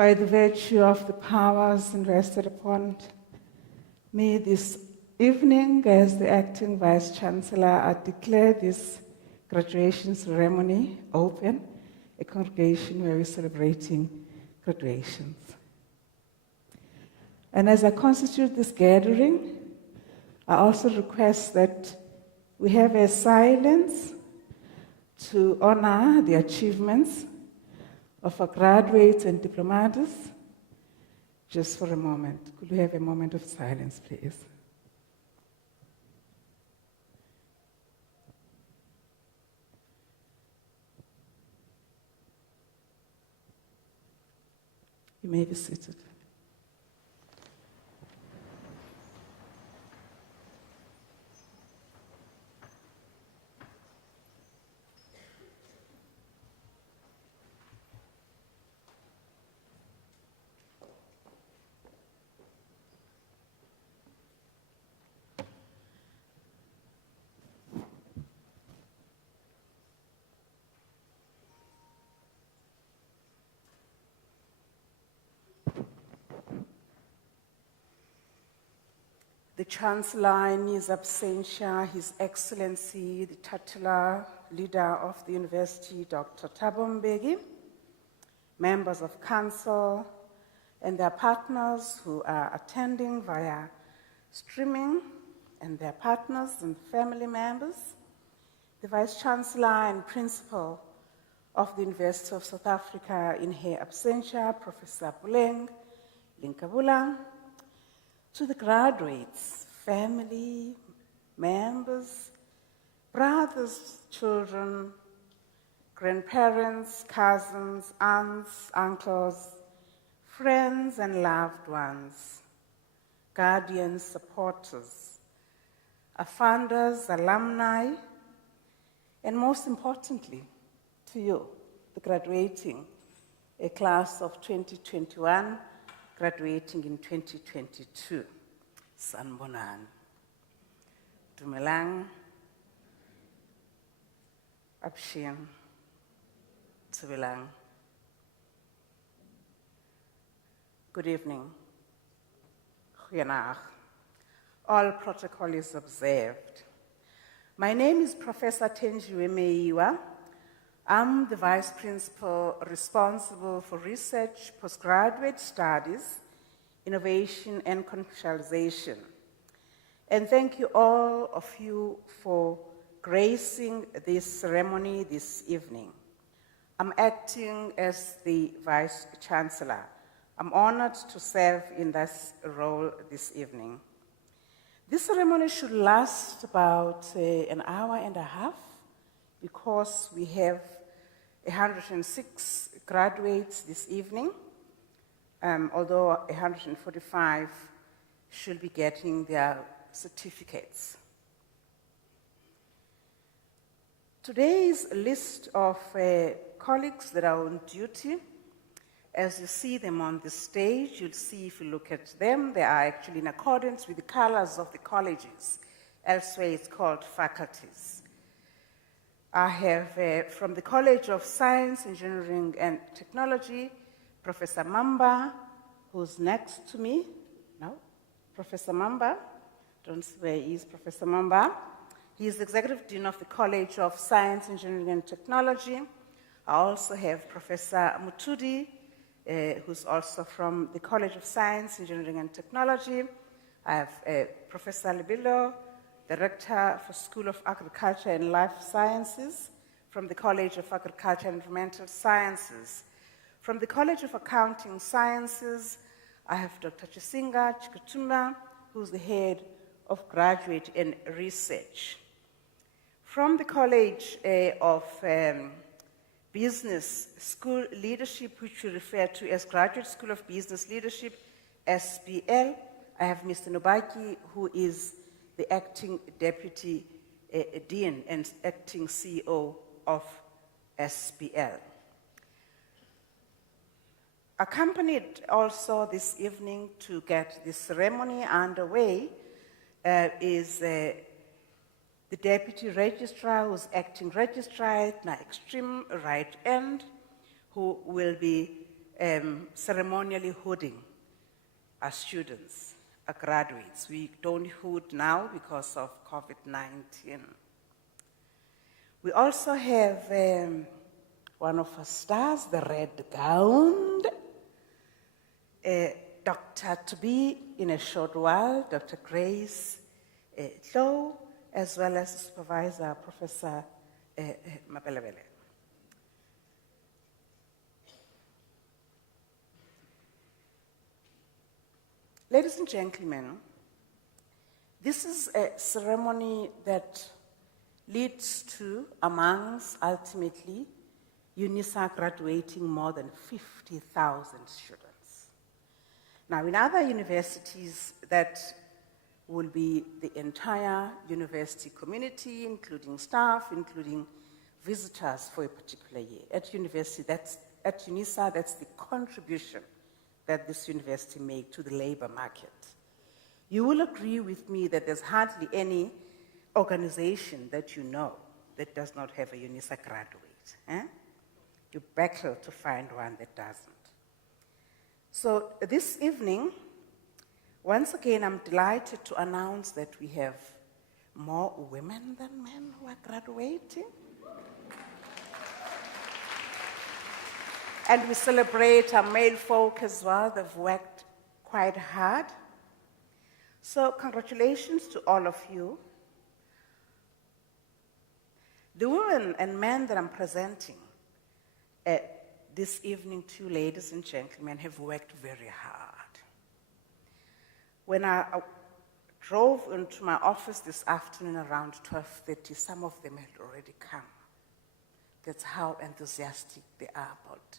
by the virtue of the powers invested upon me this evening as the acting Vice Chancellor, I declare this graduation ceremony open, a congregation where we're celebrating graduations. And as I constitute this gathering, I also request that we have a silence to honor the achievements of our graduates and diplomates. Just for a moment. Could we have a moment of silence, please? You may be seated. The Chancellor in his absentia, His Excellency, the titular leader of the University, Dr. Thabo Mbeki, members of Council, and their partners who are attending via streaming, and their partners and family members, the Vice Chancellor and Principal of the University of South Africa in her absentia, Professor Buleng Linkabula, to the graduates, family, members, brothers, children, grandparents, cousins, aunts, uncles, friends and loved ones, guardians, supporters, our founders, alumni, and most importantly, to you, the graduating, a class of 2021, graduating in 2022. Sanbonan. Dumelang. Abshin. Tsibilang. Good evening. Goeienaand. All protocol is observed. My name is Professor Tenjiwe Meiwa. I'm the Vice Principal responsible for research, postgraduate studies, innovation, and commercialization. And thank you all of you for gracing this ceremony this evening. I'm acting as the Vice Chancellor. I'm honored to serve in this role this evening. This ceremony should last about an hour and a half because we have 106 graduates this evening, although 145 should be getting their certificates. Today's list of colleagues that are on duty, as you see them on the stage, you'll see if you look at them, they are actually in accordance with the colors of the colleges. Elsewhere it's called faculties. I have from the College of Science, Engineering and Technology, Professor Mamba, who's next to me. No, Professor Mamba. Don't see where he is, Professor Mamba. He is the Executive Dean of the College of Science, Engineering and Technology. I also have Professor Mutudi, who's also from the College of Science, Engineering and Technology. I have Professor Libilo, Director for School of Agriculture and Life Sciences from the College of Agriculture and Environmental Sciences. From the College of Accounting Sciences, I have Dr. Chisinga Chikutumba, who's the head of graduate and research. From the College of Business School Leadership, which we refer to as Graduate School of Business Leadership, SBL, I have Mr. Nobaki, who is the acting deputy dean and acting CEO of SBL. Accompanied also this evening to get the ceremony underway is the deputy registrar, who's acting registrar at my extreme right end, who will be ceremonially hooding our students, our graduates. We don't hood now because of COVID-19. We also have one of our stars, the red gowned, Dr. to be in a short while, Dr. Grace Tlo, as well as Supervisor Professor Mapelebele. Ladies and gentlemen, this is a ceremony that leads to, amongst, ultimately, Unisa graduating more than 50,000 students. Now, in other universities, that will be the entire university community, including staff, including visitors for a particular year. At Unisa, that's the contribution that this university makes to the labor market. You will agree with me that there's hardly any organization that you know that does not have a Unisa graduate. Eh? You battle to find one that doesn't. So this evening, once again, I'm delighted to announce that we have more women than men who are graduating. And we celebrate our male folk as well. They've worked quite hard. So congratulations to all of you. The women and men that I'm presenting this evening to, ladies and gentlemen, have worked very hard. When I drove into my office this afternoon around 12:30, some of them had already come. That's how enthusiastic they are about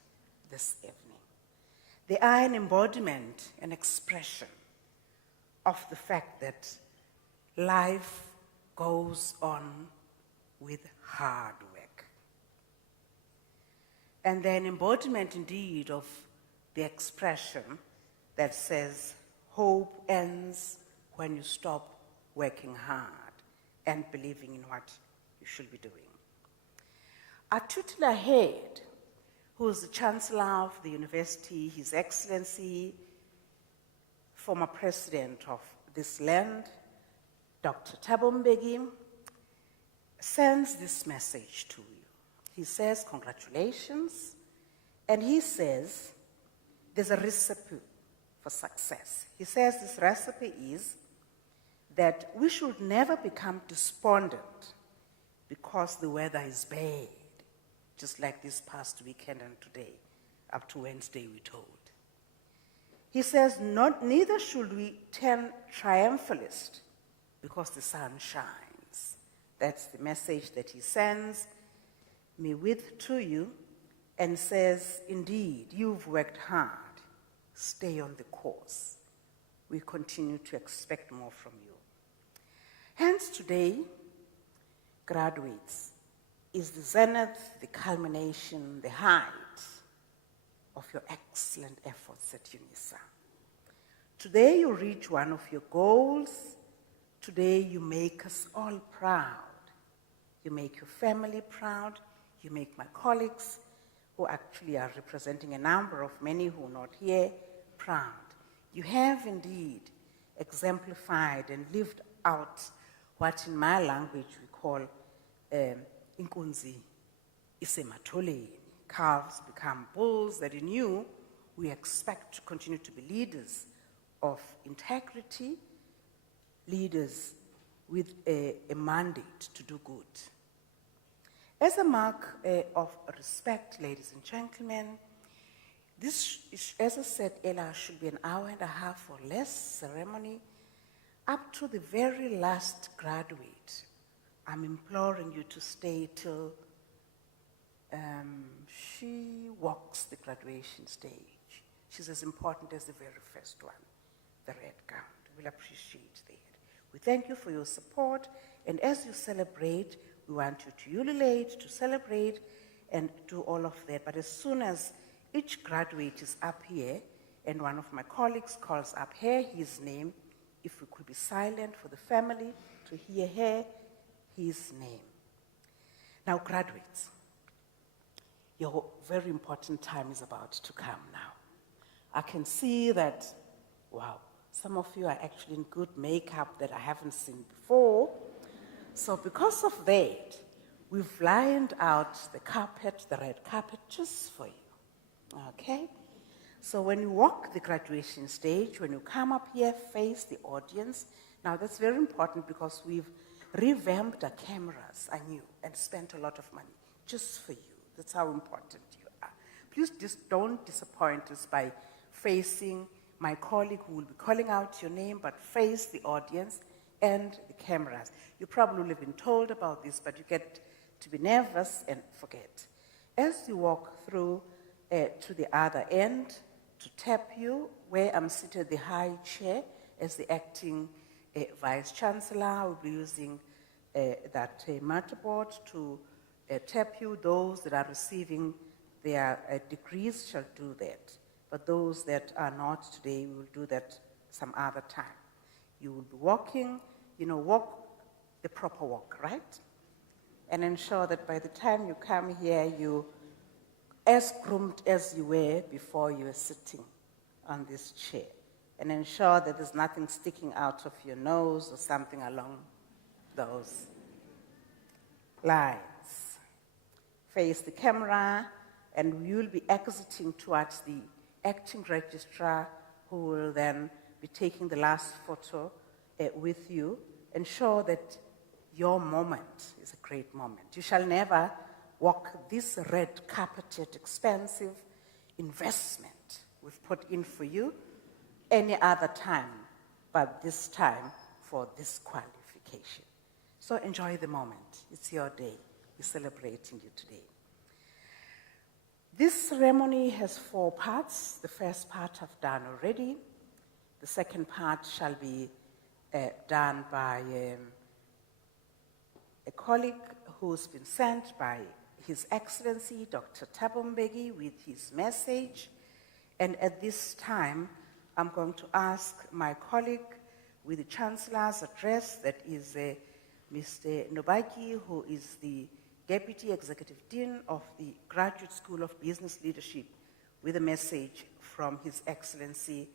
this evening. They are an embodiment, an expression of the fact that life goes on with hard work. And they're an embodiment indeed of the expression that says, hope ends when you stop working hard and believing in what you should be doing. Our tutelar head, who is the Chancellor of the university, His Excellency, former president of this land, Dr. Thabo Mbeki, sends this message to you. He says, congratulations, and he says, there's a recipe for success. He says this recipe is that we should never become despondent because the weather is bad, just like this past weekend and today, up to Wednesday, we're told. He says, neither should we turn triumphalist because the sun shines. That's the message that he sends me with to you and says, indeed, you've worked hard. Stay on the course. We continue to expect more from you. Hence today, graduates, is the zenith, the culmination, the height of your excellent efforts at Unisa. Today you reach one of your goals. Today you make us all proud. You make your family proud. You make my colleagues, who actually are representing a number of many who are not here, proud. You have indeed exemplified and lived out what in my language we call inkunzi isematoleni. Calves become bulls, that in you we expect to continue to be leaders of integrity, leaders with a mandate to do good. As a mark of respect, ladies and gentlemen, this, as I said earlier, should be an hour and a half or less ceremony. Up to the very last graduate, I'm imploring you to stay till she walks the graduation stage. She's as important as the very first one, the red gown. We'll appreciate that. We thank you for your support, and as you celebrate, we want you to ululate, to celebrate, and do all of that. But as soon as each graduate is up here, and one of my colleagues calls up here his name, if we could be silent for the family to hear his name. Now, graduates, your very important time is about to come now. I can see that, wow, some of you are actually in good makeup that I haven't seen before. So because of that, we've lined out the carpet, the red carpet, just for you, okay? So when you walk the graduation stage, when you come up here, face the audience. Now that's very important because we've revamped our cameras anew and spent a lot of money just for you. That's how important you are. Please just don't disappoint us by facing my colleague who will be calling out your name, but face the audience and the cameras. You probably have been told about this, but you get to be nervous and forget. As you walk through to the other end, to tap you, where I'm seated, the high chair, as the acting Vice Chancellor, will be using that matterboard to tap you. Those that are receiving their degrees shall do that. But those that are not today, we will do that some other time. You will be walking, walk the proper walk, right? And ensure that by the time you come here, you as groomed as you were before you were sitting on this chair. And ensure that there's nothing sticking out of your nose or something along those lines. Face the camera, and you'll be exiting towards the acting registrar, who will then be taking the last photo with you. Ensure that your moment is a great moment. You shall never walk this red carpeted, expensive investment we've put in for you any other time, but this time for this qualification. So enjoy the moment. It's your day. We're celebrating you today. This ceremony has 4 parts. The first part I've done already. The second part shall be done by a colleague who's been sent by His Excellency, Dr. Thabo Mbeki, with his message. And at this time, I'm going to ask my colleague with the Chancellor's address, that is Mr. Nobaki, who is the Deputy Executive Dean of the Graduate School of Business Leadership, with a message from His Excellency,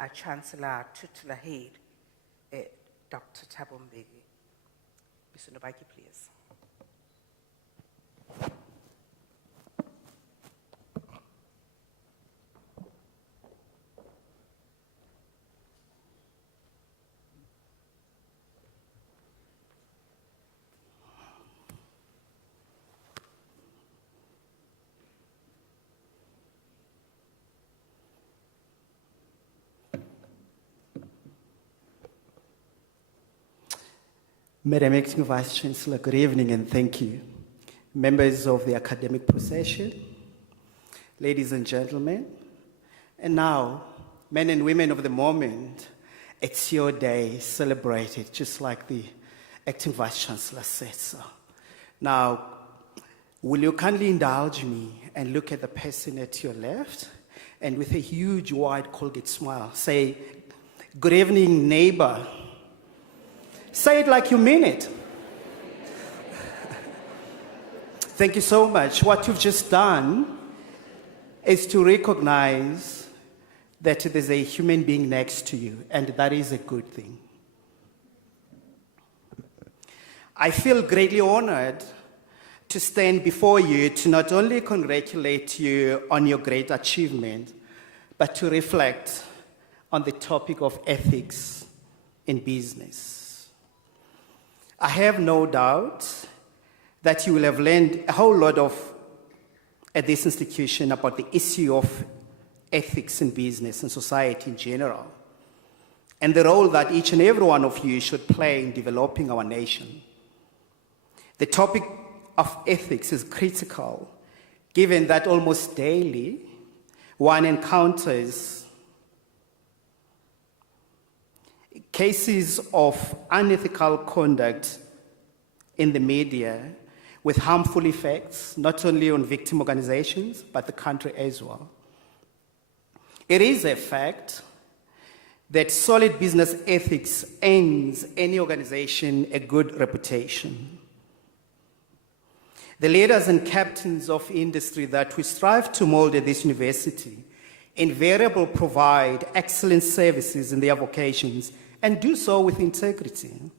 our Chancellor, Titular Head, Dr. Thabo Mbeki. Mr. Nobaki, please. Madam Acting Vice Chancellor, good evening and thank you. Members of the academic procession, ladies and gentlemen, and now, men and women of the moment, it's your day, celebrate it, just like the Acting Vice Chancellor said so. Now, will you kindly indulge me and look at the person at your left, and with a huge, wide Colgate smile, say, good evening, neighbor. Say it like you mean it. Thank you so much. What you've just done is to recognize that there's a human being next to you, and that is a good thing. I feel greatly honored to stand before you to not only congratulate you on your great achievement, but to reflect on the topic of ethics in business. I have no doubt that you will have learned a whole lot at this institution about the issue of ethics in business and society in general, and the role that each and every one of you should play in developing our nation. The topic of ethics is critical, given that almost daily one encounters cases of unethical conduct in the media with harmful effects, not only on victim organizations, but the country as well. It is a fact that solid business ethics earns any organization a good reputation. The leaders and captains of industry that we strive to mold at this university invariably provide excellent services in their vocations and do so with integrity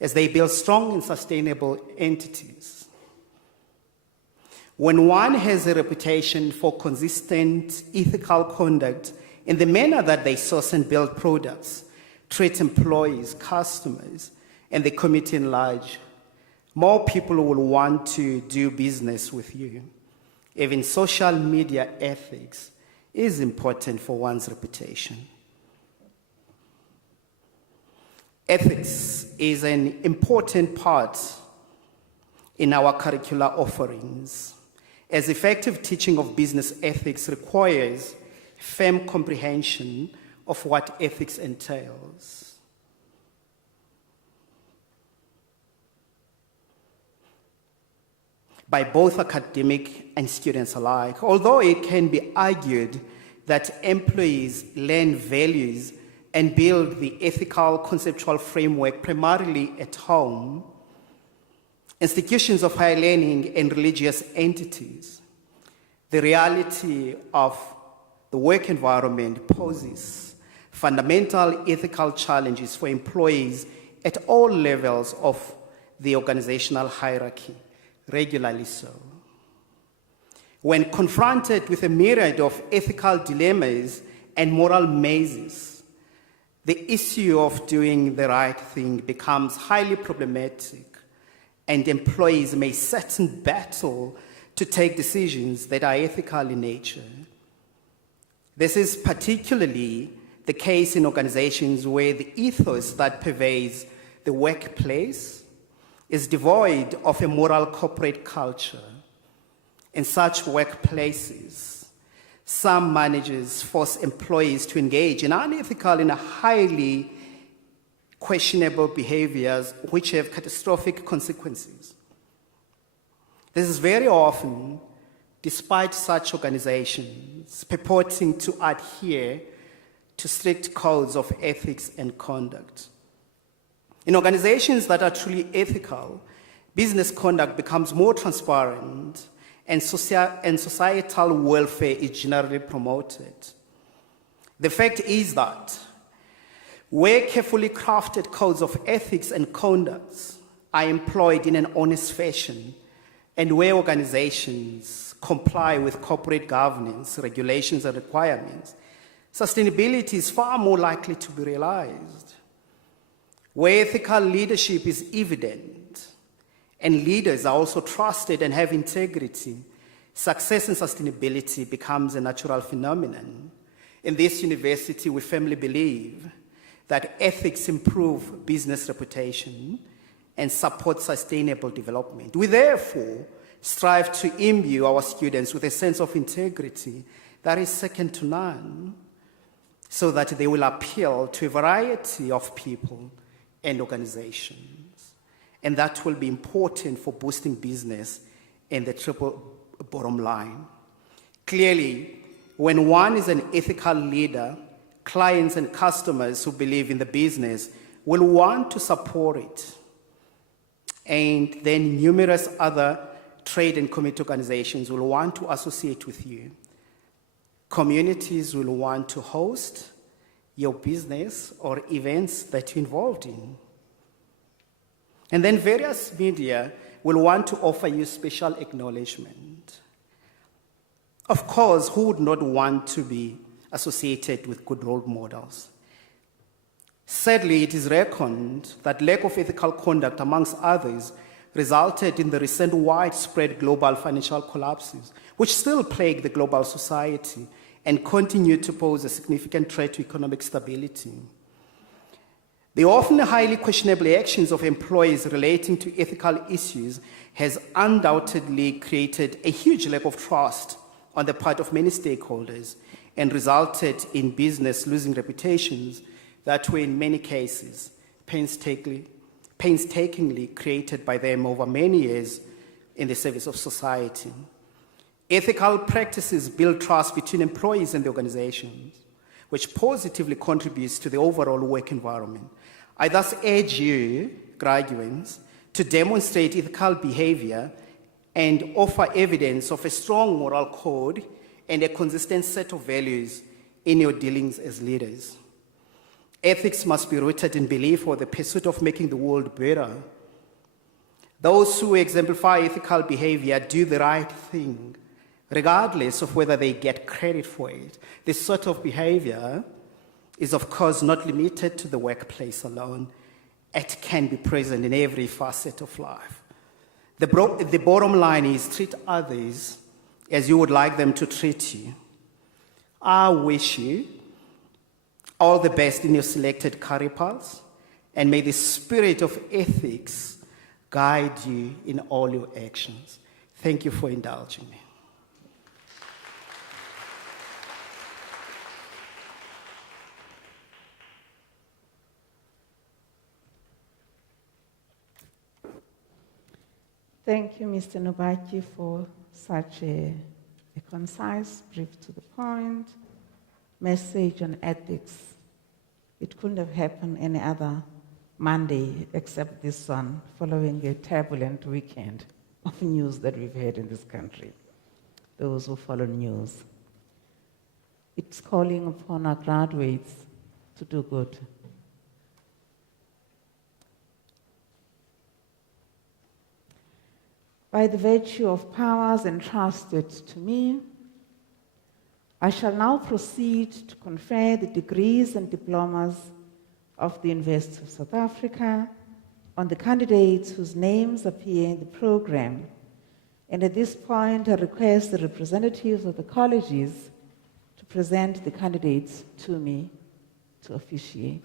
as they build strong and sustainable entities. When one has a reputation for consistent ethical conduct in the manner that they source and build products, treat employees, customers, and the community in large, more people will want to do business with you. Even social media ethics is important for one's reputation. Ethics is an important part in our curricular offerings, as effective teaching of business ethics requires firm comprehension of what ethics entails. By both academic and students alike, although it can be argued that employees learn values and build the ethical conceptual framework primarily at home, institutions of higher learning and religious entities, the reality of the work environment poses fundamental ethical challenges for employees at all levels of the organizational hierarchy, regularly so. When confronted with a myriad of ethical dilemmas and moral mazes, the issue of doing the right thing becomes highly problematic, and employees may sit in battle to take decisions that are ethical in nature. This is particularly the case in organizations where the ethos that pervades the workplace is devoid of a moral corporate culture. In such workplaces, some managers force employees to engage in unethical and highly questionable behaviors which have catastrophic consequences. This is very often despite such organizations purporting to adhere to strict codes of ethics and conduct. In organizations that are truly ethical, business conduct becomes more transparent and societal welfare is generally promoted. The fact is that where carefully crafted codes of ethics and conduct are employed in an honest fashion, and where organizations comply with corporate governance, regulations, and requirements, sustainability is far more likely to be realized. Where ethical leadership is evident, and leaders are also trusted and have integrity, success and sustainability becomes a natural phenomenon. In this university, we firmly believe that ethics improve business reputation and support sustainable development. We therefore strive to imbue our students with a sense of integrity that is second to none, so that they will appeal to a variety of people and organizations. And that will be important for boosting business and the triple bottom line. Clearly, when one is an ethical leader, clients and customers who believe in the business will want to support it. And then numerous other trade and community organizations will want to associate with you. Communities will want to host your business or events that you're involved in. And then various media will want to offer you special acknowledgement. Of course, who would not want to be associated with good role models? Sadly, it is reckoned that lack of ethical conduct, amongst others, resulted in the recent widespread global financial collapses, which still plague the global society and continue to pose a significant threat to economic stability. The often highly questionable actions of employees relating to ethical issues has undoubtedly created a huge lack of trust on the part of many stakeholders and resulted in business losing reputations that were in many cases painstakingly created by them over many years in the service of society. Ethical practices build trust between employees and the organizations, which positively contributes to the overall work environment. I thus urge you, graduates, to demonstrate ethical behavior and offer evidence of a strong moral code and a consistent set of values in your dealings as leaders. Ethics must be rooted in belief for the pursuit of making the world better. Those who exemplify ethical behavior do the right thing, regardless of whether they get credit for it. This sort of behavior is, of course, not limited to the workplace alone. It can be present in every facet of life. The bottom line is treat others as you would like them to treat you. I wish you all the best in your selected career paths, and may the spirit of ethics guide you in all your actions. Thank you for indulging me. Thank you, Mr. Nubaki, for such a concise, brief to the point message on ethics. It couldn't have happened any other Monday except this one, following a turbulent weekend of news that we've had in this country. Those who follow news. It's calling upon our graduates to do good. By the virtue of powers entrusted to me, I shall now proceed to confer the degrees and diplomas of the University of South Africa on the candidates whose names appear in the program. And at this point, I request the representatives of the colleges to present the candidates to me to officiate.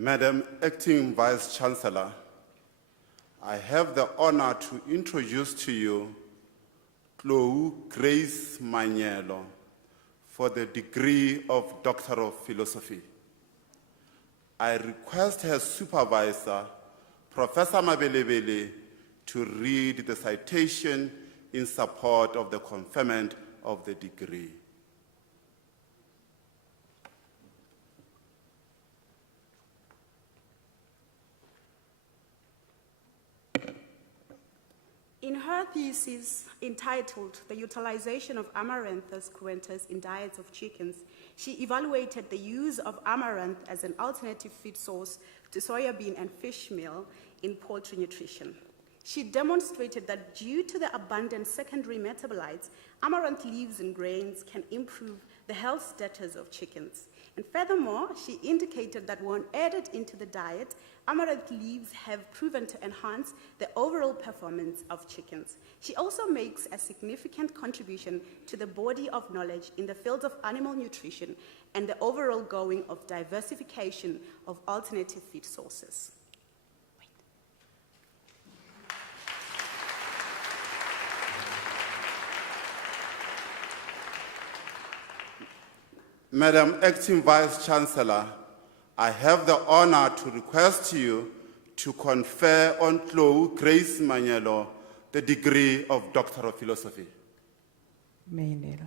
Madam Acting Vice-Chancellor, I have the honor to introduce to you Chloe Grace Manyelo for the degree of Doctor of Philosophy. I request her supervisor, Professor Mabelebele, to read the citation in support of the conferment of the degree. In her thesis entitled The Utilization of Amaranthus cruentus in Diets of Chickens, she evaluated the use of amaranth as an alternative feed source to soybean and fish meal in poultry nutrition. She demonstrated that due to the abundant secondary metabolites, amaranth leaves and grains can improve the health status of chickens. And furthermore, she indicated that when added into the diet, amaranth leaves have proven to enhance the overall performance of chickens. She also makes a significant contribution to the body of knowledge in the field of animal nutrition and the overall going of diversification of alternative feed sources. Madam Acting Vice-Chancellor, I have the honor to request you to confer on Chloe Grace Manyelo the degree of Doctor of Philosophy. Mayinela.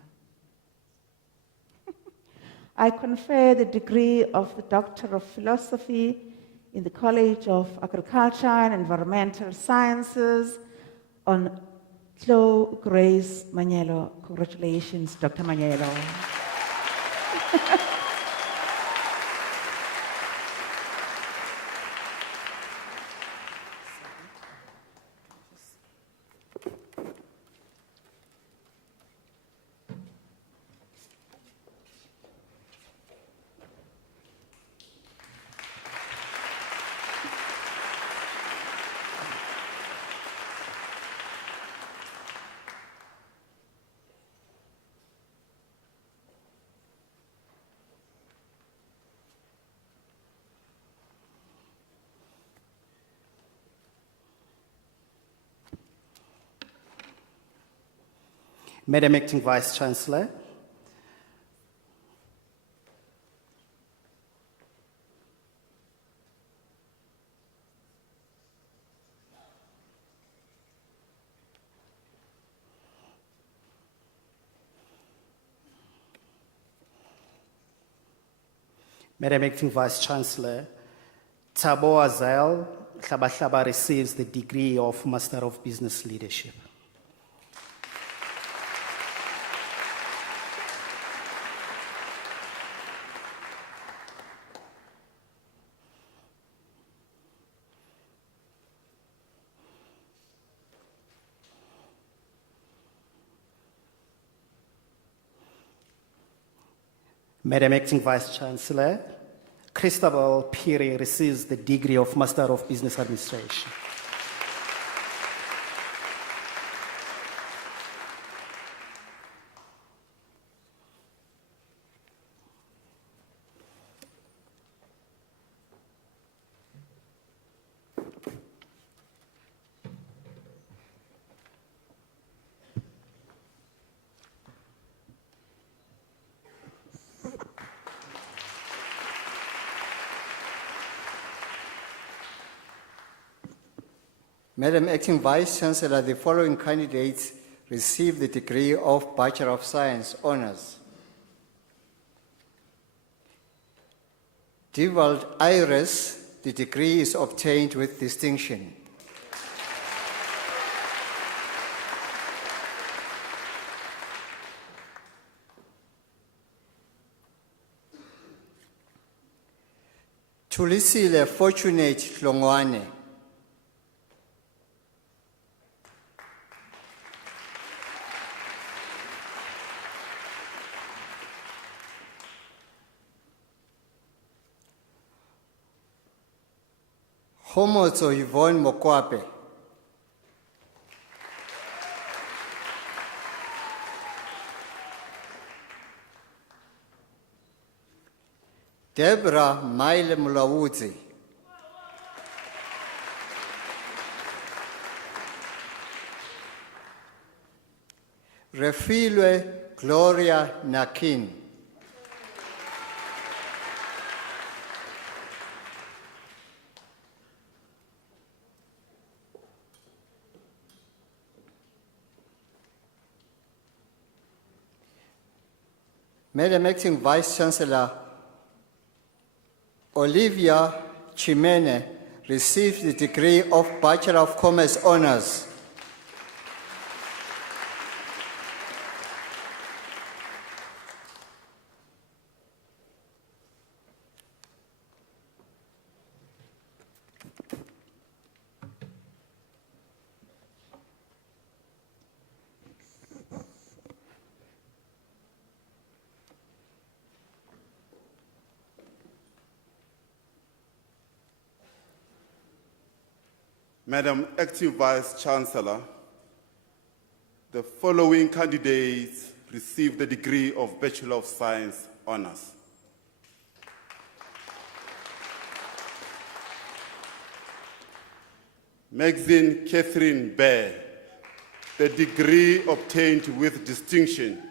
I confer the degree of the Doctor of Philosophy in the College of Agriculture and Environmental Sciences on Chloe Grace Manyelo. Congratulations, Dr. Manyelo. Madam Acting Vice-Chancellor, Madam Acting Vice Chancellor, Thabo Azael Hlabahlaba receives the degree of Master of Business Leadership. Madam Acting Vice Chancellor, Christabel Piri receives the degree of Master of Business Administration. Madam Acting Vice Chancellor, the following candidates receive the degree of Bachelor of Science Honours. Dewald Iris, the degree is obtained with distinction. Tulisile Fortunate Hlongwane. Homotso Yvonne Mokwape. Deborah Maile Mulawudzi. Refilwe Gloria Nakin. Madam Acting Vice Chancellor, Olivia Chimene received the degree of Bachelor of Commerce Honours. Madam Acting Vice Chancellor, the following candidates receive the degree of Bachelor of Science Honours. Maxine Catherine Bear, the degree obtained with distinction.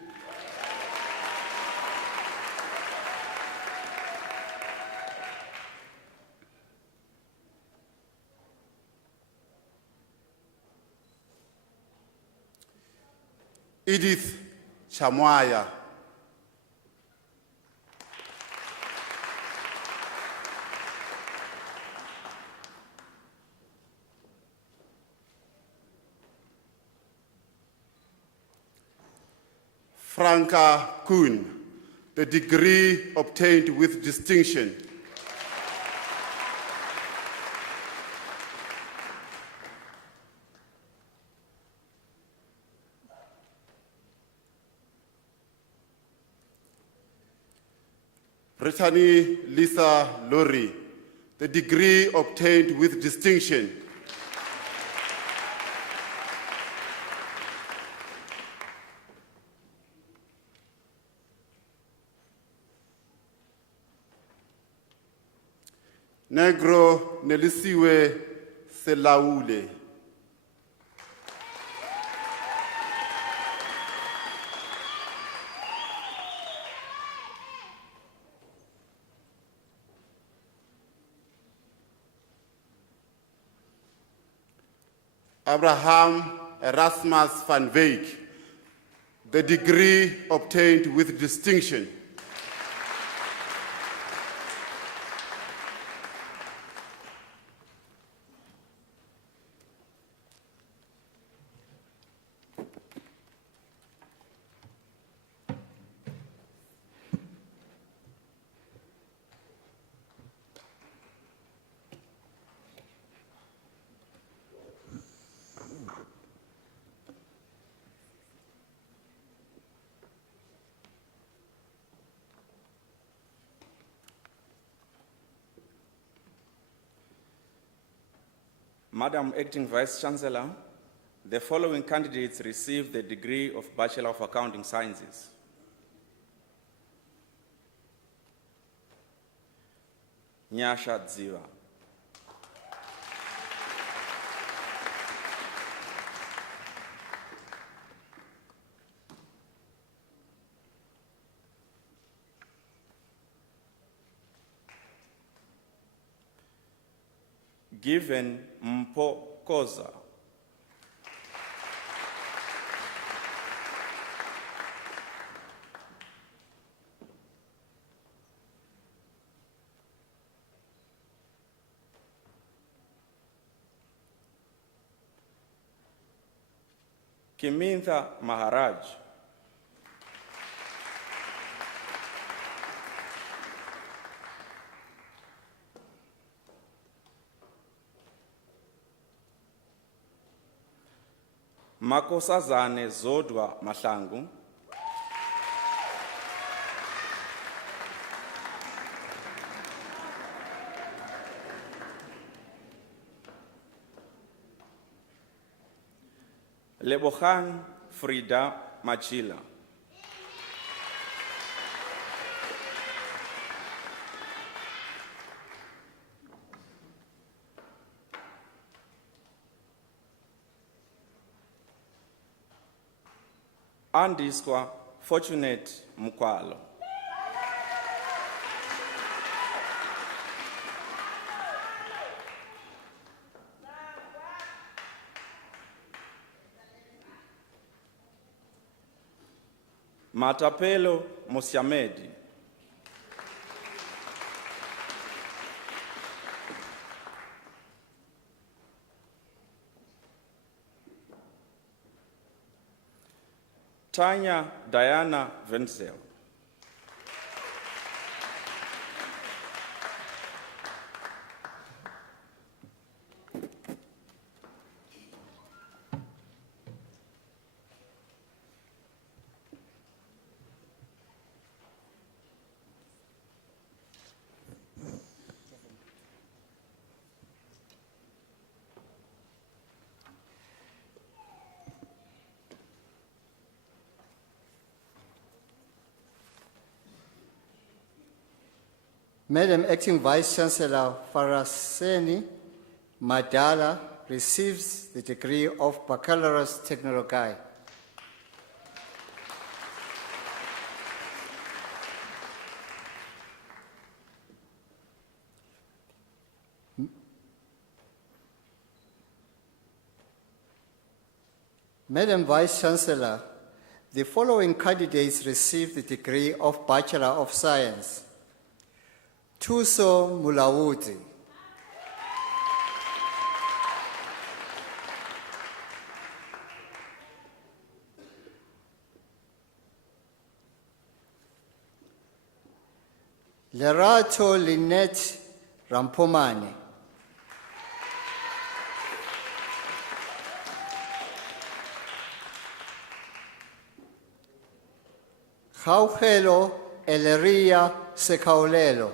Edith Chamwaya. Franca Kuhn, the degree obtained with distinction. Brittany Lisa Lorry, the degree obtained with distinction. Negro Nelisiwe Selaule. Abraham Erasmus van Wyk, the degree obtained with distinction. Madam Acting Vice Chancellor, the following candidates received the degree of Bachelor of Accounting Sciences. Nyasha Dziva. Given Mpo Koza. Kimintha Maharaj. Makosazane Zodwa Mahlangu. Lebogang Frida Machila. Andiswa Fortunate Mukwalo. Matapelo Musiamedi. Tanya Diana Wenzel. Madam Acting Vice Chancellor Faraseni Madala receives the degree of Baccalaureus Technology. Madam Vice Chancellor, the following candidates received the degree of Bachelor of Science. Tuso Mulawuti. Lerato Lynette Rampomane. Jauhelo Eleria Sekaulelo.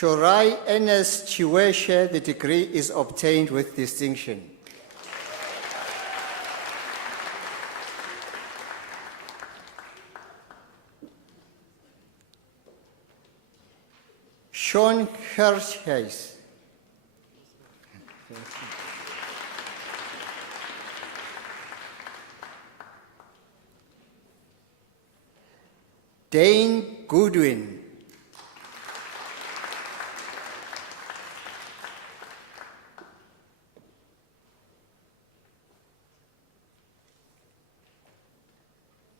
Shorai Enes Chiweshe, the degree is obtained with distinction. Sean Hirschheis. Dane Goodwin.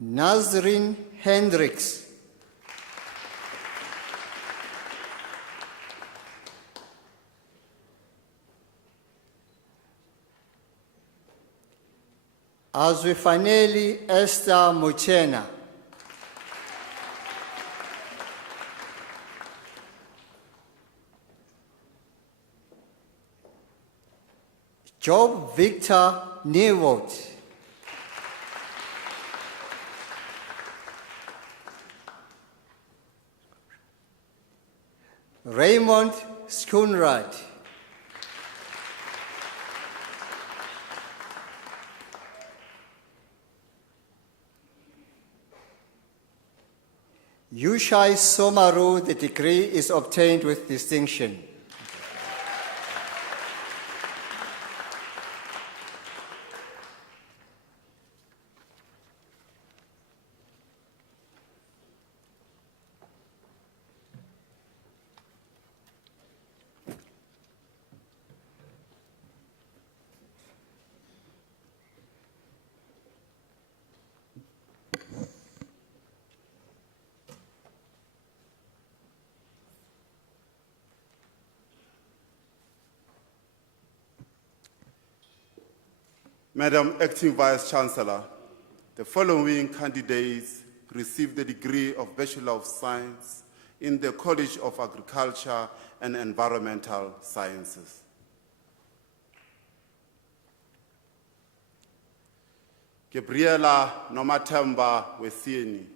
Nazrin Hendricks. Azwifaneli Esther Muchena. Job Victor Newvold. Raymond Schoenrath. Yushai Somaru, the degree is obtained with distinction. Madam Acting Vice Chancellor, the following candidates received the degree of Bachelor of Science in the College of Agriculture and Environmental Sciences. Gabriela Nomathemba Wesieni.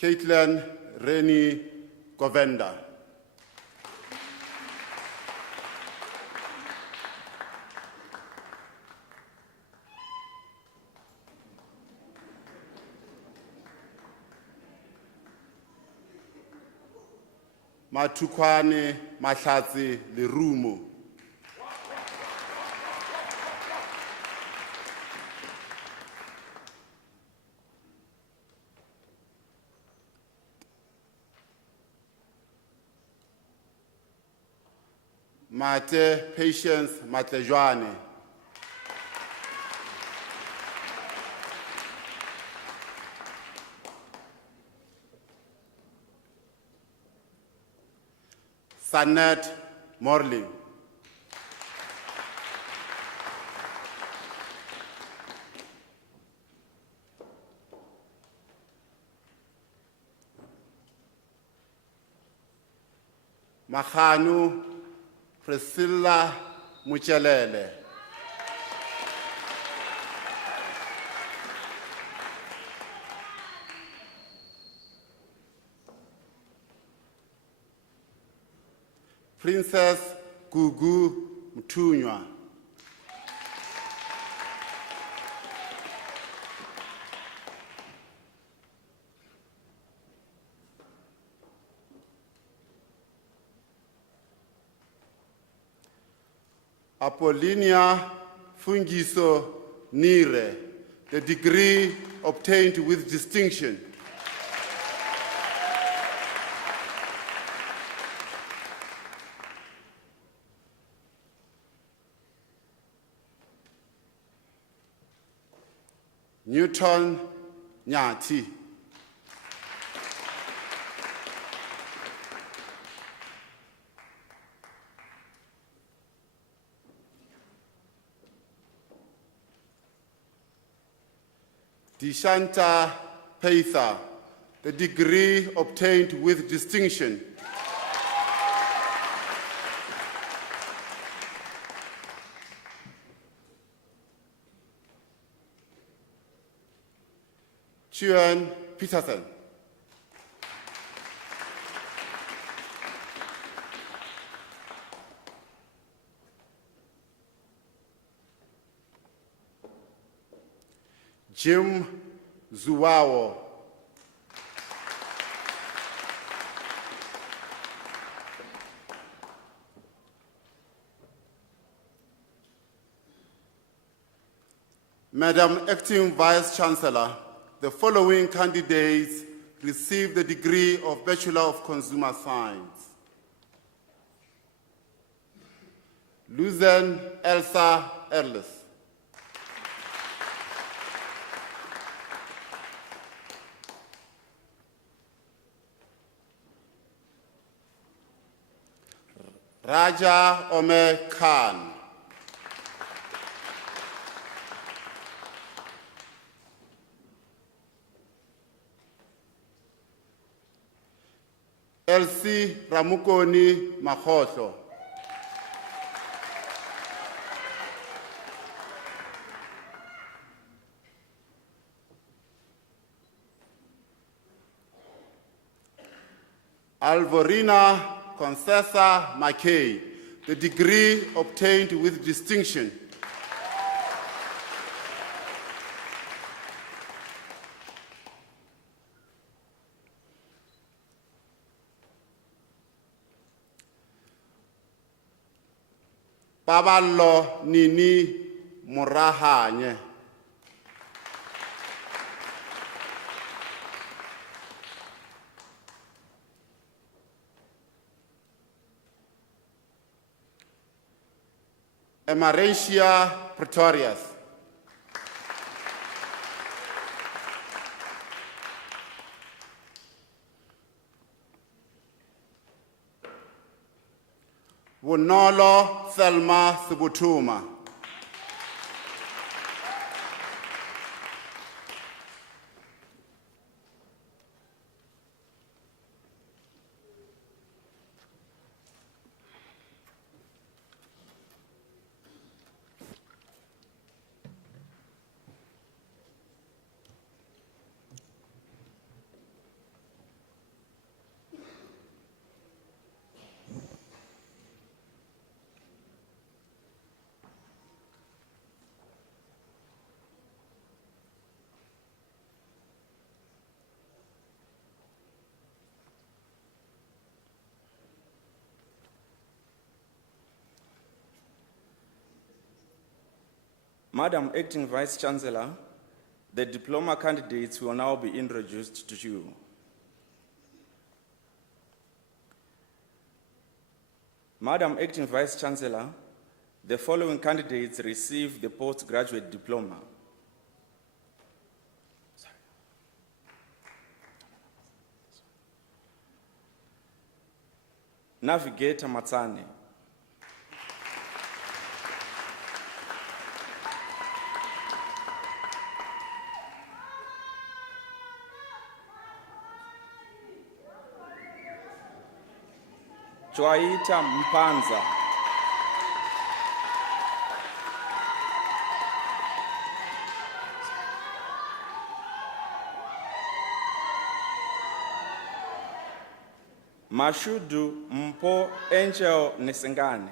Caitlin Reni Govenda. Matukwane Mahlatsi Lerumo. Mate Patience Matlejwane. Sanet Morley. Mahanu Priscilla Muchelele. Princess Gugu Mtunywa. Apollinia Fungiso Nire, the degree obtained with distinction. Newton Nyati. Dishanta Peitha, the degree obtained with distinction. Chuan Peterson. Jim Zuwawo. Madam Acting Vice Chancellor, the following candidates received the degree of Bachelor of Consumer Science. Luzen Elsa Erles. Raja Omer Khan. Elsie Ramukoni Makhohlo. Alvorina Concessa McKay, the degree obtained with distinction. Paballo Nini Morahanye. Emaracia Pretorius. Wunolo Selma Subutuma. Madam Acting Vice Chancellor, the diploma candidates will now be introduced to you. Madam Acting Vice Chancellor, the following candidates receive the postgraduate diploma. Navigator Matsane. Chwaita Mpanza. Mashudu Mpo Angel Nesengane.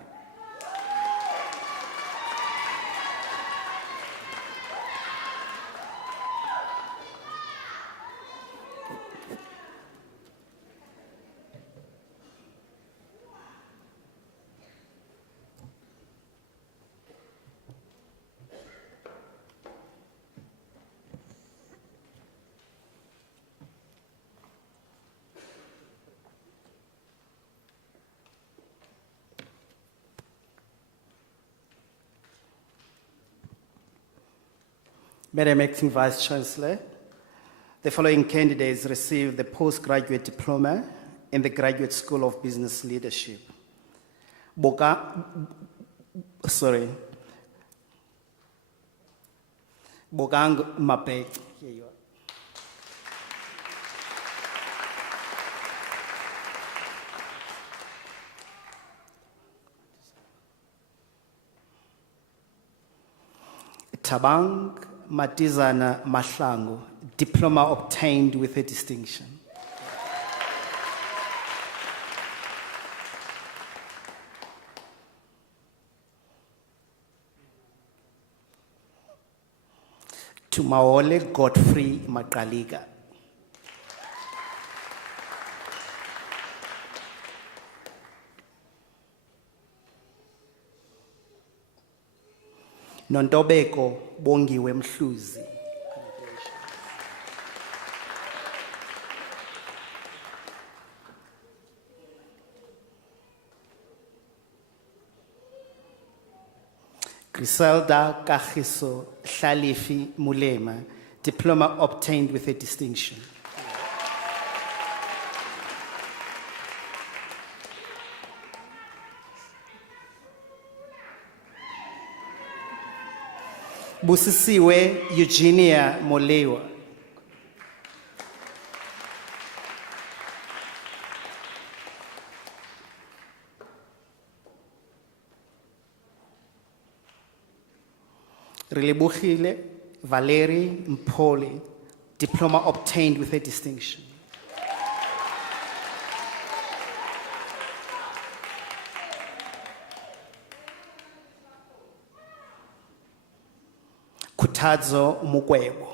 Madam Acting Vice Chancellor, the following candidates received the postgraduate diploma in the Graduate School of Business Leadership. Bogang Mapek. Here you are. Tabang Matizana Mahlangu, diploma obtained with a distinction. Tumaole Godfrey Makaliga. Nondobeko Bongiwe Mhluzi. Griselda Kagiso Hlalifi Mulema, diploma obtained with a distinction. Busisiwe Eugenia Molewa. Rilebugile Valerie Mpoli, diploma obtained with a distinction. Khutazo Mukwebo.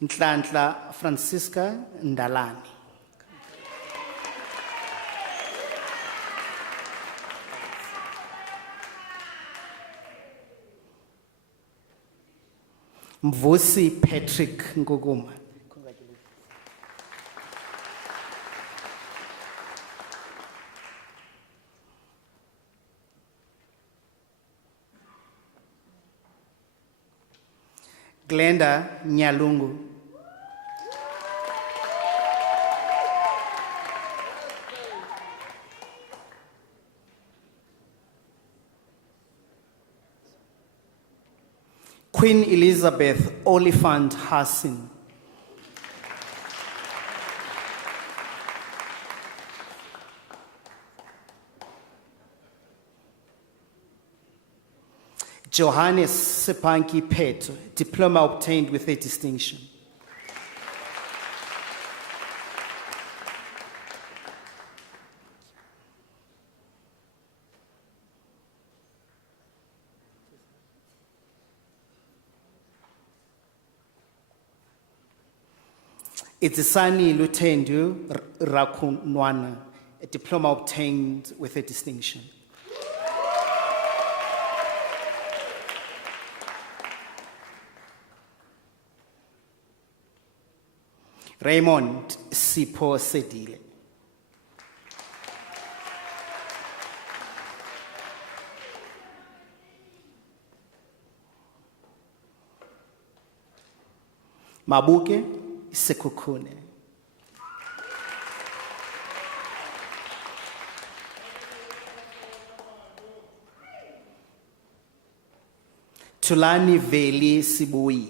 Nhlanhla Francisca Ndalani. Mvusi Patrick Nguguma. Glenda Nyalungu. Queen Elizabeth Oliphant Hassan. Johannes Sepanki Petro, diploma obtained with a distinction. Itzisani Lutendu Rakunwana, a diploma obtained with a distinction. Raymond Sipo Sedile. Mabuke Sekukune. Tulani Veli Sibui.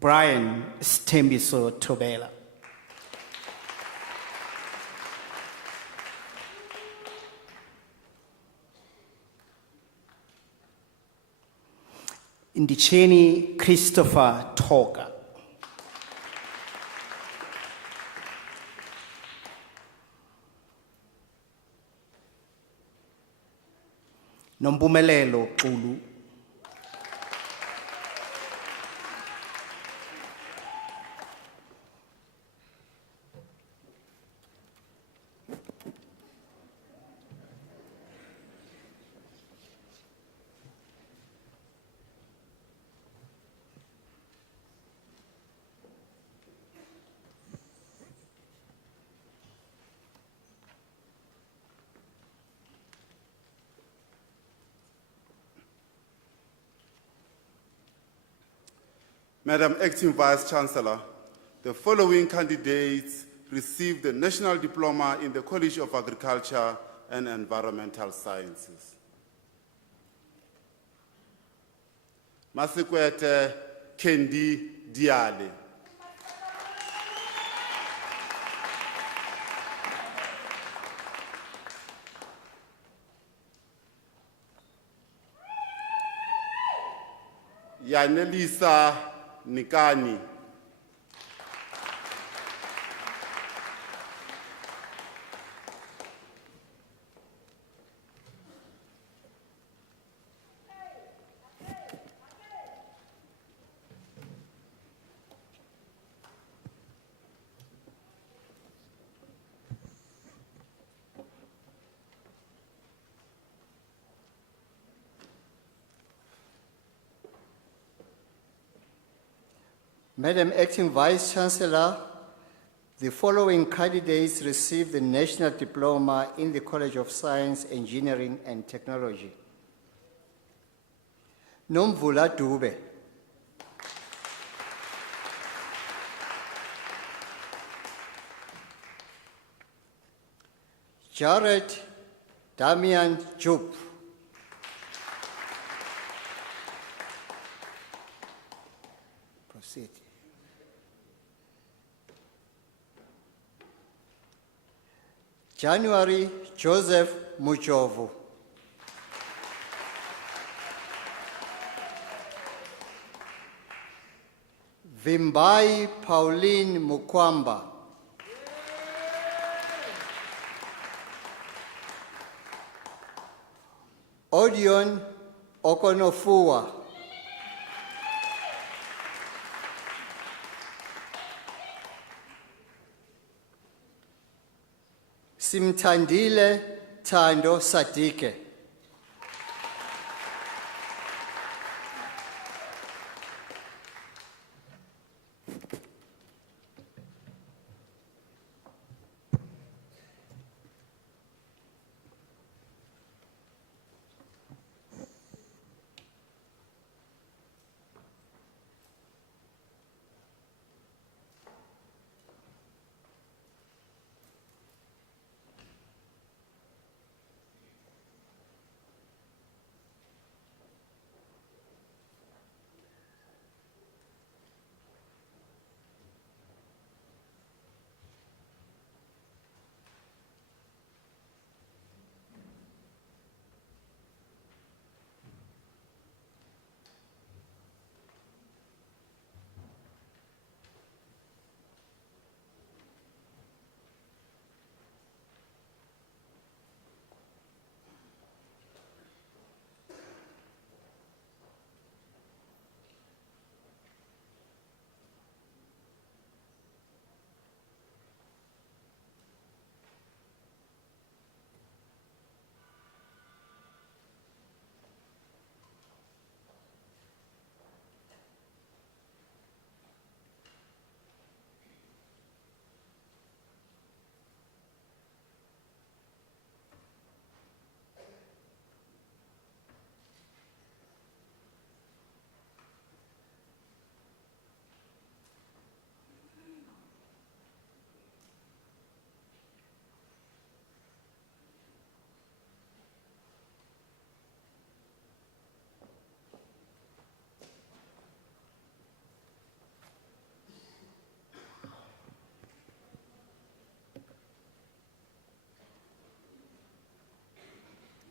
Brian Stembiso Tobela. Indicheni Christopher Toga. Nombumelelo Xulu. Madam Acting Vice Chancellor, the following candidates received the National Diploma in the College of Agriculture and Environmental Sciences. Masikwete Kendi Diale. Yanelisa Nikani. Madam Acting Vice Chancellor, the following candidates received the National Diploma in the College of Science, Engineering and Technology. Nomvula Dube. Jared Damian Jup. Proceed. January Joseph Muchovu. Vimbai Pauline Mukwamba. Odion Okonofua. Simtandile Tando Sadike.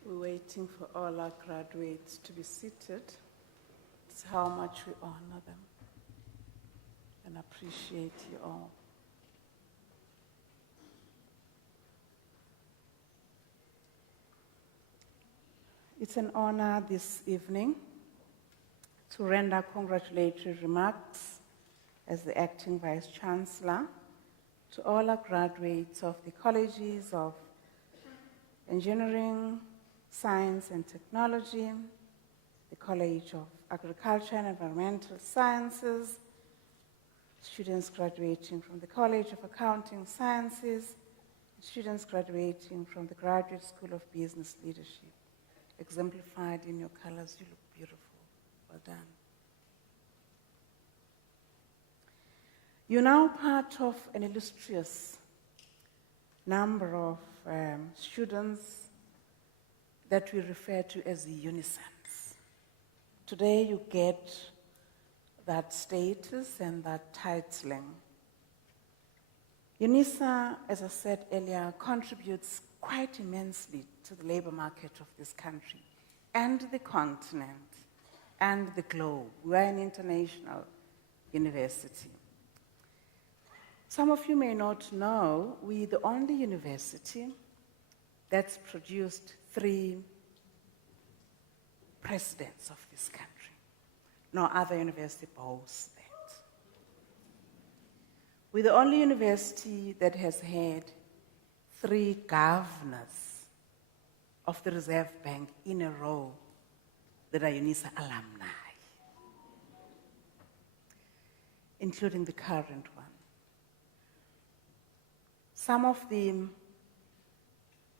We're waiting for all our graduates to be seated. It's how much we honor them and appreciate you all. It's an honor this evening to render congratulatory remarks as the Acting Vice Chancellor to all our graduates of the colleges of Engineering, Science and Technology, the College of Agriculture and Environmental Sciences, students graduating from the College of Accounting Sciences, students graduating from the Graduate School of Business Leadership. Exemplified in your colors, you look beautiful. Well done. You're now part of an illustrious number of students that we refer to as the Unisans. Today you get that status and that titling. Unisa, as I said earlier, contributes quite immensely to the labor market of this country and the continent and the globe. We are an international university. Some of you may not know, we're the only university that's produced 3 presidents of this country. No other university boasts that. We're the only university that has had 3 governors of the Reserve Bank in a row that are Unisa alumni, including the current one. Some of the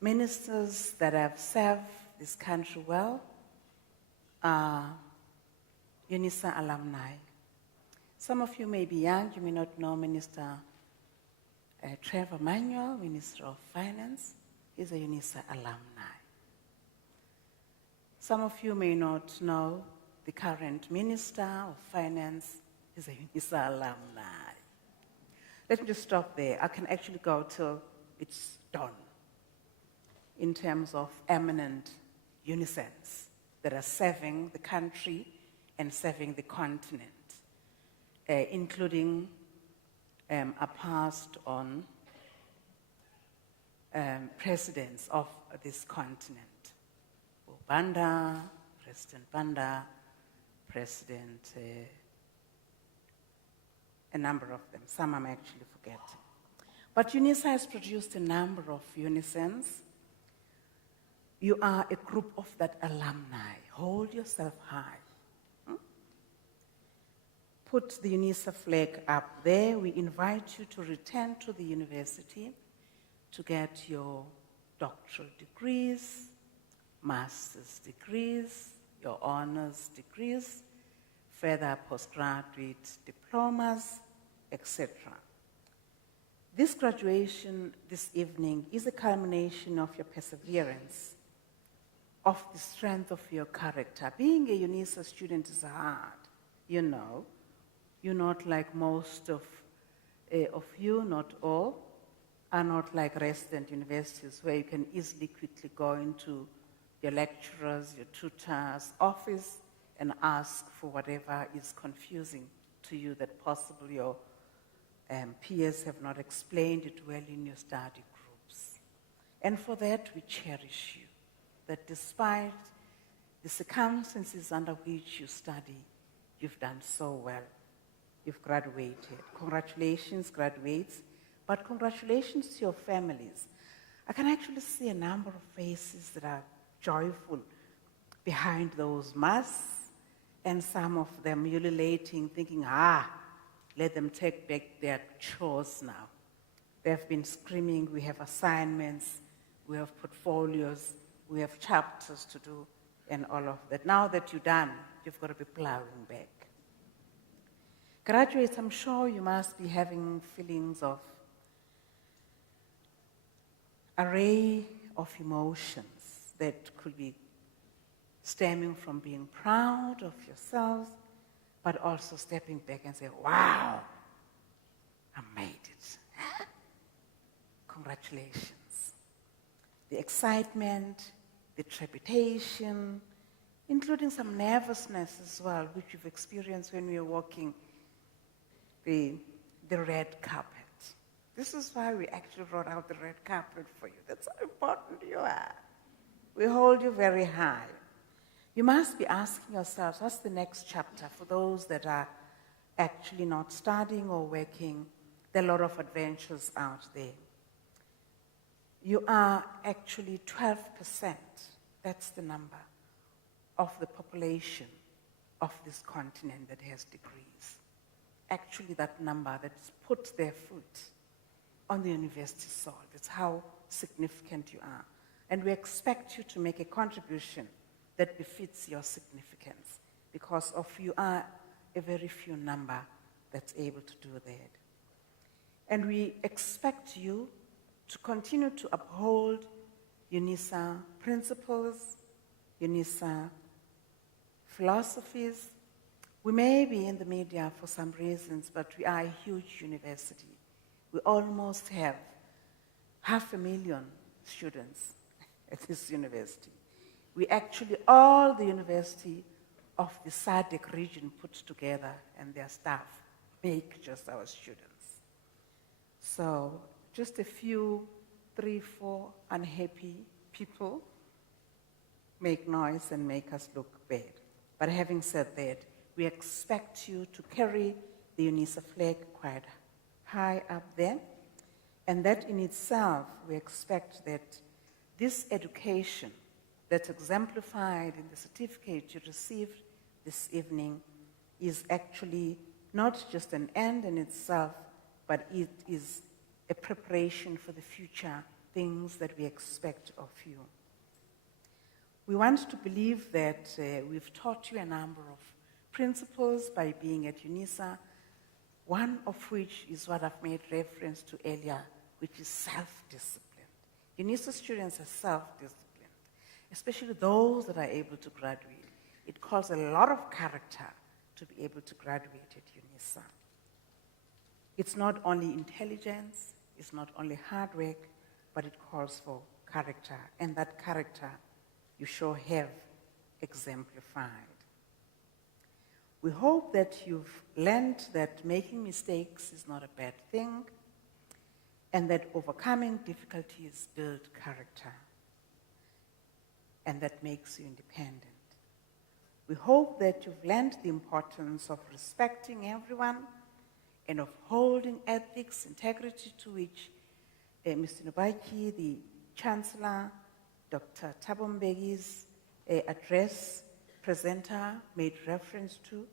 ministers that have served this country well are Unisa alumni. Some of you may be young, you may not know Minister Trevor Manuel, Minister of Finance, is a Unisa alumni. Some of you may not know the current Minister of Finance is a Unisa alumni. Let me just stop there. I can actually go till it's done in terms of eminent Unisans that are serving the country and serving the continent. including are passed on presidents of this continent. Banda, President Banda, President, a number of them. Some I'm actually forgetting. But Unisa has produced a number of unisons. You are a group of that alumni. Hold yourself high. Put the Unisa flag up there. We invite you to return to the university to get your doctoral degrees, master's degrees, your honors degrees, further postgraduate diplomas, etc. This graduation this evening is a culmination of your perseverance, of the strength of your character. Being a Unisa student is hard, you know. You're not like most of you, not all, are not like resident universities where you can easily quickly go into your lecturer's, your tutor's office and ask for whatever is confusing to you that possibly your peers have not explained it well in your study groups. And for that, we cherish you, that despite the circumstances under which you study, you've done so well. You've graduated. Congratulations, graduates, but congratulations to your families. I can actually see a number of faces that are joyful behind those masks, and some of them ululating, thinking, let them take back their chores now. They've been screaming, we have assignments, we have portfolios, we have chapters to do, and all of that. Now that you're done, you've got to be plowing back. Graduates, I'm sure you must be having feelings of array of emotions that could be stemming from being proud of yourselves, but also stepping back and say, wow, I made it. Congratulations. The excitement, the trepidation, including some nervousness as well, which you've experienced when we were walking the red carpet. This is why we actually brought out the red carpet for you. That's how important you are. We hold you very high. You must be asking yourselves, what's the next chapter for those that are actually not studying or working? There are a lot of adventures out there. You are actually 12%, that's the number, of the population of this continent that has degrees. Actually, that number that's put their foot on the university soil. That's how significant you are. And we expect you to make a contribution that befits your significance, because of you are a very few number that's able to do that. And we expect you to continue to uphold Unisa principles, Unisa philosophies. We may be in the media for some reasons, but we are a huge university. We almost have 500,000 students at this university. We actually, all the university of the SADC region put together and their staff make just our students. So just a few, 3, 4 unhappy people make noise and make us look bad. But having said that, we expect you to carry the Unisa flag quite high up there. And that in itself, we expect that this education that's exemplified in the certificate you received this evening is actually not just an end in itself, but it is a preparation for the future things that we expect of you. We want to believe that we've taught you a number of principles by being at Unisa, one of which is what I've made reference to earlier, which is self-discipline. Unisa students are self-disciplined, especially those that are able to graduate. It calls a lot of character to be able to graduate at Unisa. It's not only intelligence, it's not only hard work, but it calls for character, and that character you sure have exemplified. We hope that you've learned that making mistakes is not a bad thing and that overcoming difficulties builds character and that makes you independent. We hope that you've learned the importance of respecting everyone and of holding ethics, integrity to which Mr. Nobaki, the Chancellor, Dr. Thabo Mbeki's address presenter made reference to.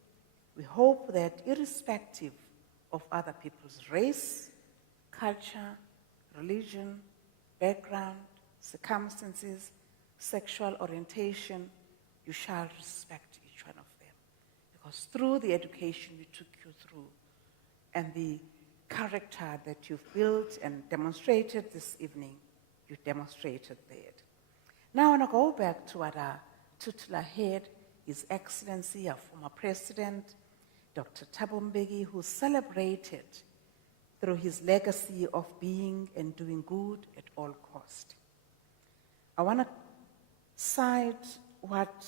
We hope that irrespective of other people's race, culture, religion, background, circumstances, sexual orientation, you shall respect each one of them. Because through the education we took you through and the character that you've built and demonstrated this evening, you demonstrated that. Now I want to go back to what our tutelar head, His Excellency, our former President, Dr. Thabo Mbeki, who celebrated through his legacy of being and doing good at all cost. I want to cite what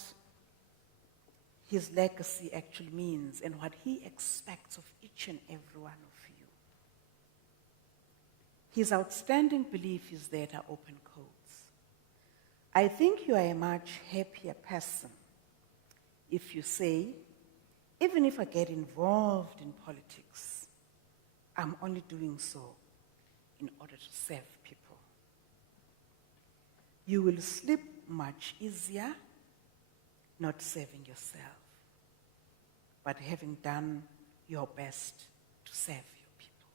his legacy actually means and what he expects of each and every one of you. His outstanding belief is that I open quotes. I think you are a much happier person if you say, even if I get involved in politics, I'm only doing so in order to serve people. You will sleep much easier not serving yourself, but having done your best to serve your people.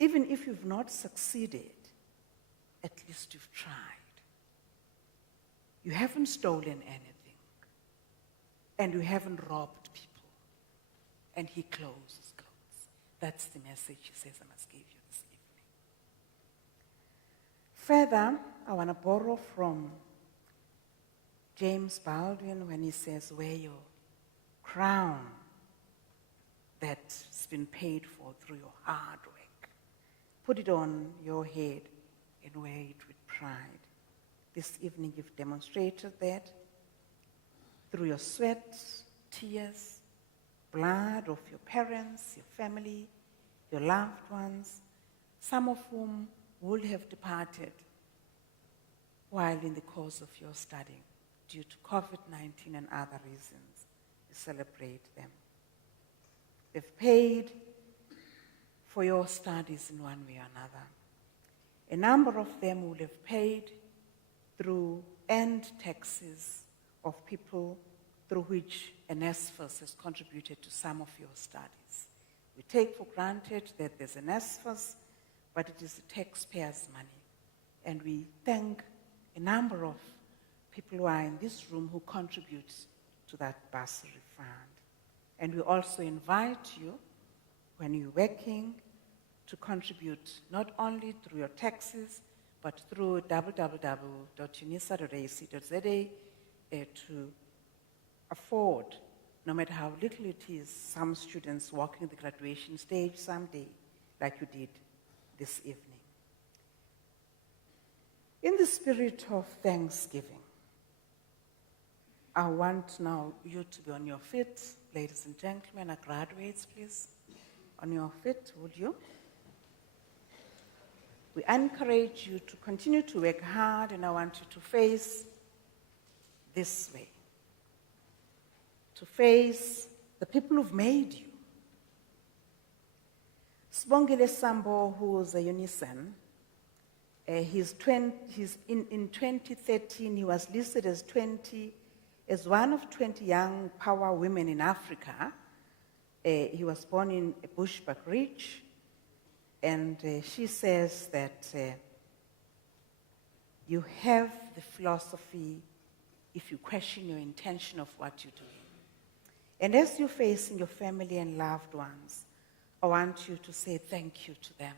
Even if you've not succeeded, at least you've tried. You haven't stolen anything, and you haven't robbed people. And he closes quotes. That's the message he says I must give you this evening. Further, I want to borrow from James Baldwin when he says, wear your crown that's been paid for through your hard work. Put it on your head and wear it with pride. This evening you've demonstrated that through your sweat, tears, blood of your parents, your family, your loved ones, some of whom would have departed while in the course of your studying due to COVID-19 and other reasons. We celebrate them. They've paid for your studies in one way or another. A number of them will have paid through end taxes of people through which NSFAS has contributed to some of your studies. We take for granted that there's an NSFAS, but it is the taxpayers' money. And we thank a number of people who are in this room who contribute to that bursary fund. And we also invite you, when you're working, to contribute not only through your taxes, but through www.unisa.ac.za to afford, no matter how little it is, some students walking the graduation stage someday, like you did this evening. In the spirit of Thanksgiving, I want now you to be on your feet, ladies and gentlemen, our graduates, please, on your feet, would you? We encourage you to continue to work hard, and I want you to face this way. To face the people who've made you. Sibongile Sambo, who is a Unisan, in 2013, he was listed as one of 20 young power women in Africa. He was born in Bushbuck Ridge, and she says that you have the philosophy if you question your intention of what you're doing. And as you're facing your family and loved ones, I want you to say thank you to them.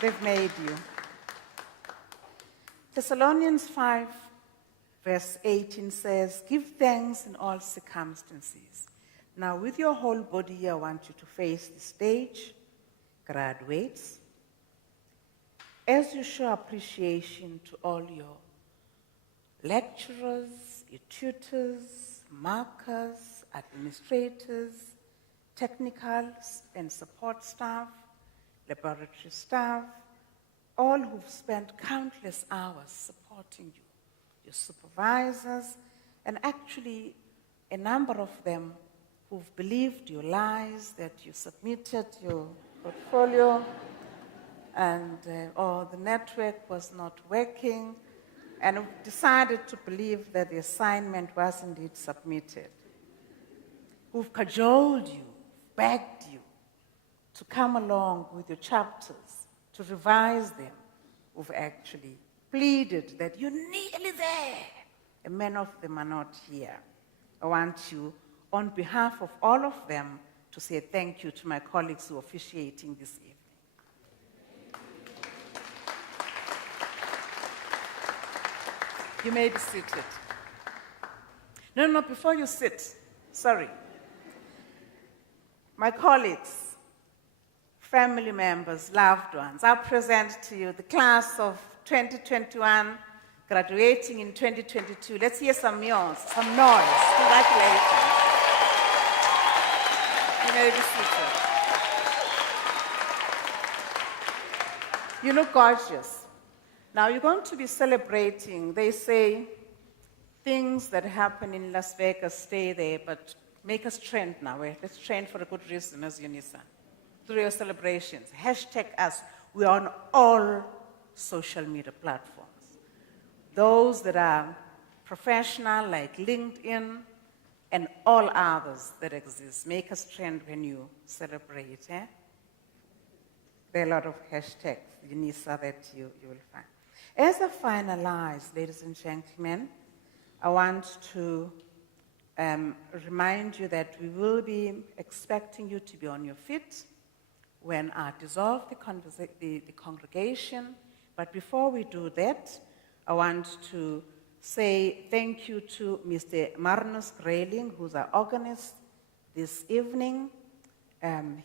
They've made you. Thessalonians 5, verse 18 says, give thanks in all circumstances. Now, with your whole body, I want you to face the stage, graduates. As you show appreciation to all your lecturers, your tutors, markers, administrators, technical and support staff, laboratory staff, all who've spent countless hours supporting you, your supervisors, and actually a number of them who've believed your lies that you submitted your portfolio and or the network was not working, and decided to believe that the assignment was indeed submitted, who've cajoled you, begged you to come along with your chapters, to revise them, who've actually pleaded that you're nearly there, and many of them are not here. I want you, on behalf of all of them, to say thank you to my colleagues who are officiating this evening. You may be seated. No, before you sit, sorry. My colleagues, family members, loved ones, I present to you the class of 2021, graduating in 2022. Let's hear some noise. Congratulations. You may be seated. You look gorgeous. Now, you're going to be celebrating, they say, things that happen in Las Vegas stay there, but make us trend now. Let's trend for a good reason, as Unisa. Through your celebrations. Hashtag us. We are on all social media platforms. Those that are professional, like LinkedIn, and all others that exist. Make us trend when you celebrate. There are a lot of hashtags, Unisa, that you will find. As I finalize, ladies and gentlemen, I want to remind you that we will be expecting you to be on your feet when I dissolve the congregation. But before we do that, I want to say thank you to Mr. Marnus Grayling, who's our organist this evening.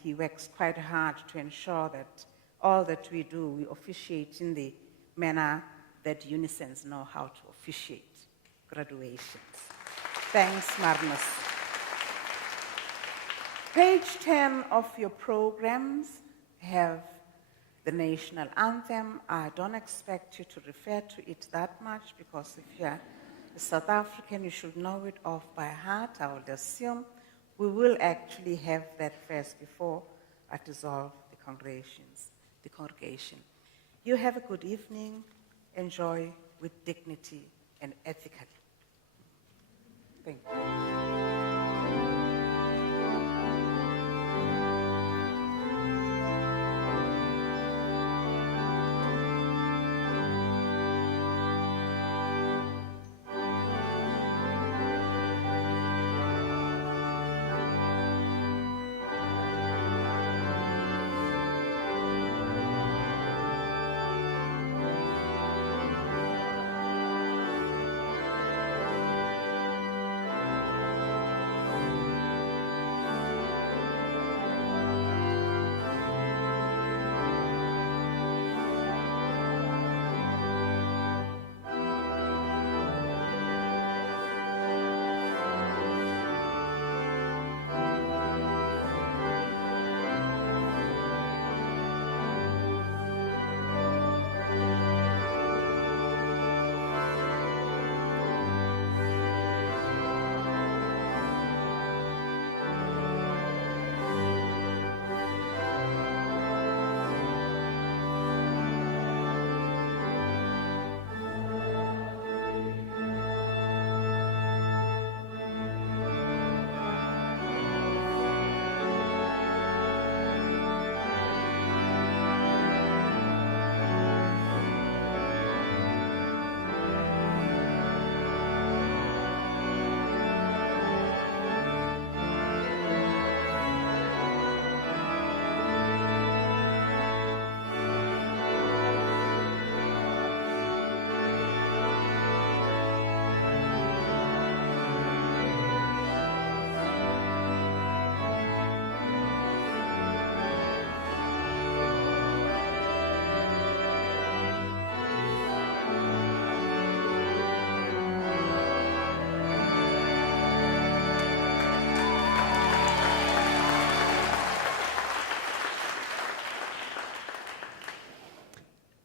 He works quite hard to ensure that all that we do, we officiate in the manner that Unisans know how to officiate graduations. Thanks, Marnus. Page 10 of your programs have the national anthem. I don't expect you to refer to it that much because if you're a South African, you should know it off by heart, I would assume. We will actually have that first before I dissolve the congregation. You have a good evening. Enjoy with dignity and ethically. Thank you.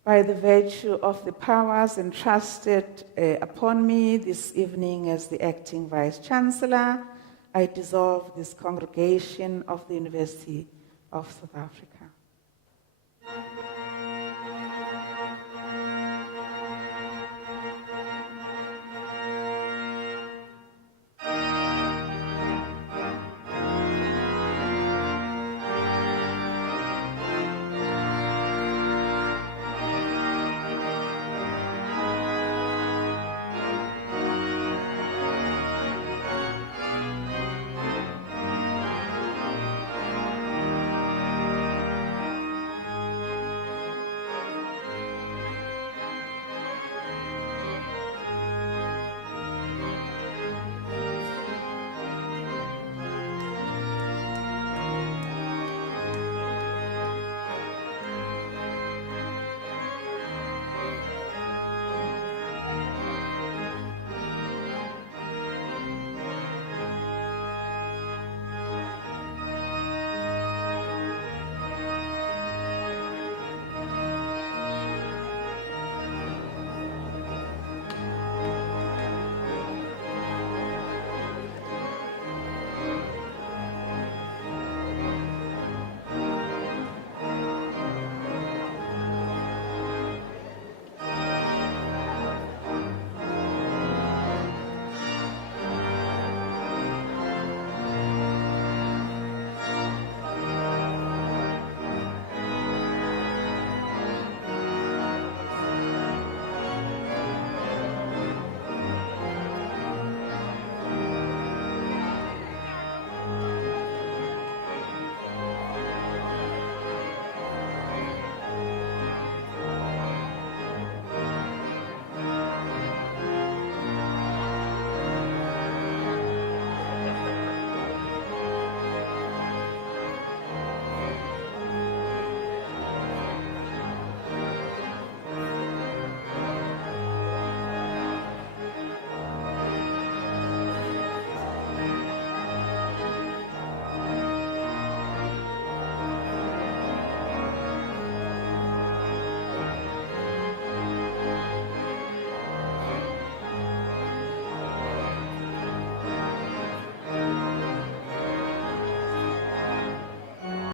By the virtue of the powers entrusted upon me this evening as the acting Vice Chancellor, I dissolve this congregation of the University of South Africa.